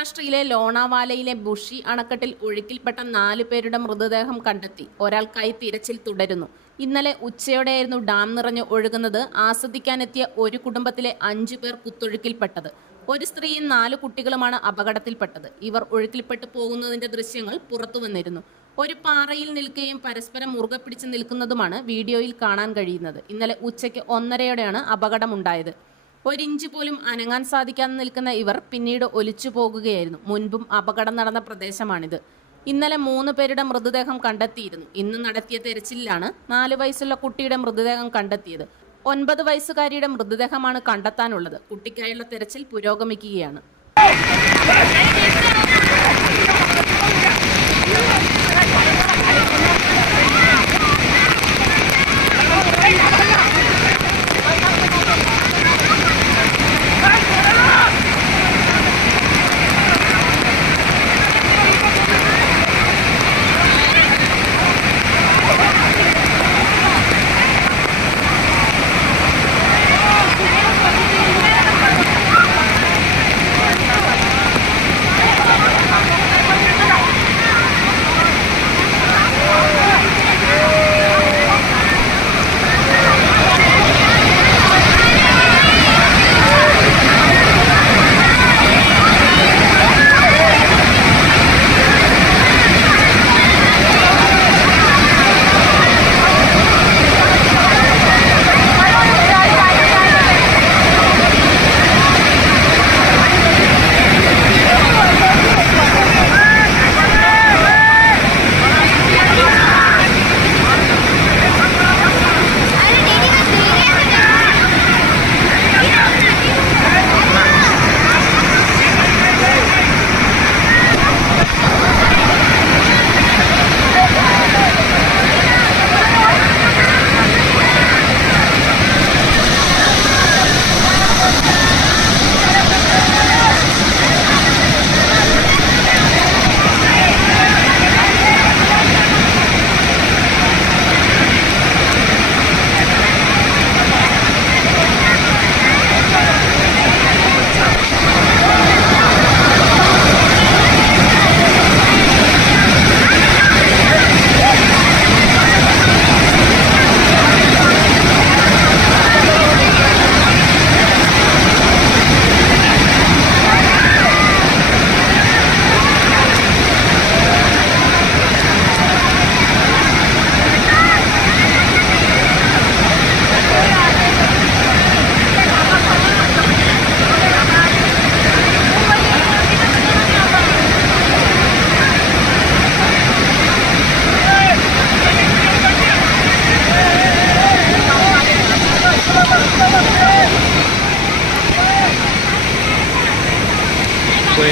മഹാരാഷ്ട്രയിലെ ലോണാവാലയിലെ ബുഷി അണക്കെട്ടിൽ ഒഴുക്കിൽപ്പെട്ട നാല് പേരുടെ മൃതദേഹം കണ്ടെത്തി. ഒരാൾക്കായി തിരച്ചിൽ തുടരുന്നു. ഇന്നലെ ഉച്ചയോടെയായിരുന്നു ഡാം നിറഞ്ഞ് ഒഴുകുന്നത്. ആസ്വദിക്കാനെത്തിയ ഒരു കുടുംബത്തിലെ അഞ്ചു പേർ കുത്തൊഴുക്കിൽപ്പെട്ടത്. ഒരു സ്ത്രീയും നാല് കുട്ടികളുമാണ് അപകടത്തിൽപ്പെട്ടത്. ഇവർ ഒഴുക്കിൽപ്പെട്ടു പോകുന്നതിന്റെ ദൃശ്യങ്ങൾ പുറത്തു വന്നിരുന്നു ഒരു പാറയിൽ നിൽക്കുകയും പരസ്പരം മുറുകെ പിടിച്ച് നിൽക്കുന്നതുമാണ് വീഡിയോയിൽ കാണാൻ കഴിയുന്നത്. ഇന്നലെ ഉച്ചയ്ക്ക് ഒന്നരയോടെയാണ് അപകടമുണ്ടായത്. ഒരിഞ്ച് പോലും അനങ്ങാൻ സാധിക്കാതെ നിൽക്കുന്ന ഇവർ പിന്നീട് ഒലിച്ചു പോകുകയായിരുന്നു. മുൻപും അപകടം നടന്ന പ്രദേശമാണിത്. ഇന്നലെ മൂന്ന് പേരുടെ മൃതദേഹം കണ്ടെത്തിയിരുന്നു. ഇന്ന് നടത്തിയ തെരച്ചിലിലാണ് നാല് വയസ്സുള്ള കുട്ടിയുടെ മൃതദേഹം കണ്ടെത്തിയത്. ഒൻപത് വയസ്സുകാരിയുടെ മൃതദേഹമാണ് കണ്ടെത്താനുള്ളത്. കുട്ടിക്കായുള്ള തെരച്ചിൽ പുരോഗമിക്കുകയാണ്.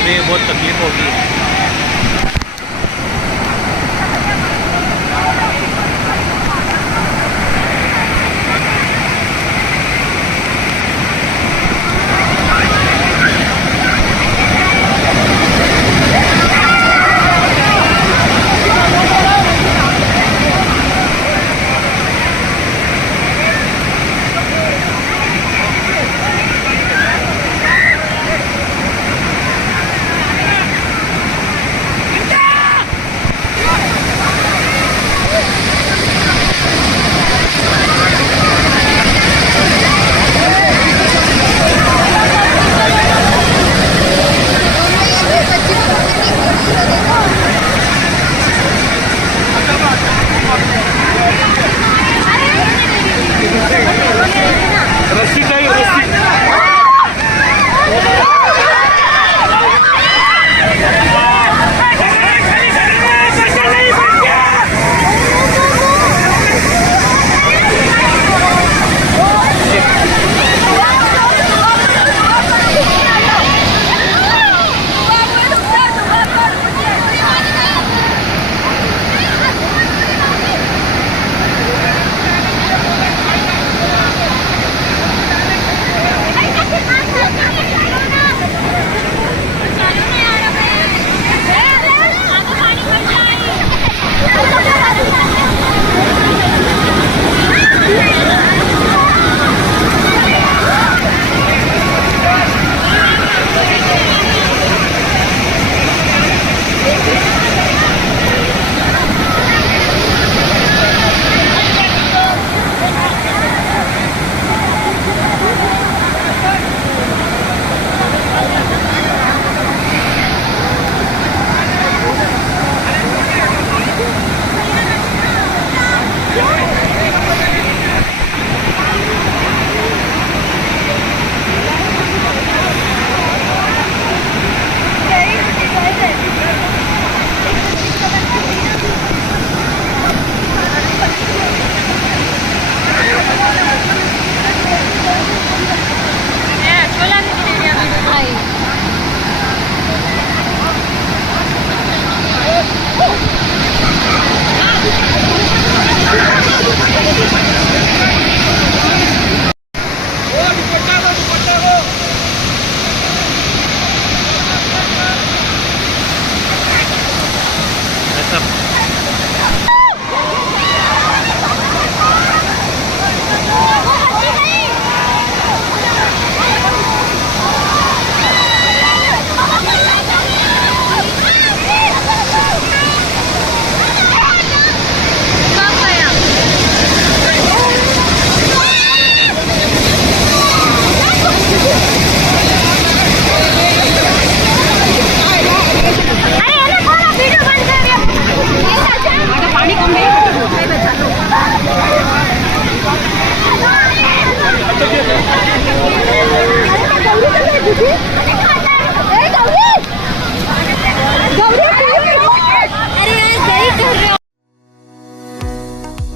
भी बहुत तकलीफ़ होगी।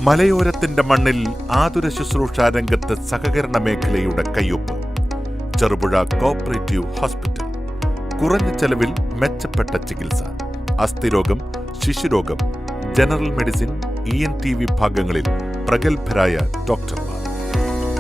മലയോരത്തിന്റെ മണ്ണിൽ ആതുര ശുശ്രൂഷാ രംഗത്ത് സഹകരണ മേഖലയുടെ കയ്യൊപ്പ്. Cherupuzha cooperative hospital. കുറഞ്ഞ ചെലവിൽ മെച്ചപ്പെട്ട ചികിത്സ. അസ്ഥിരോഗം ശിശുരോഗം general medicine E N T വിഭാഗങ്ങളിൽ പ്രഗത്ഭരായ ഡോക്ടർമാർ.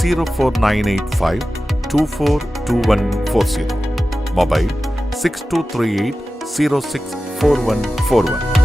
04985 Mobile 6238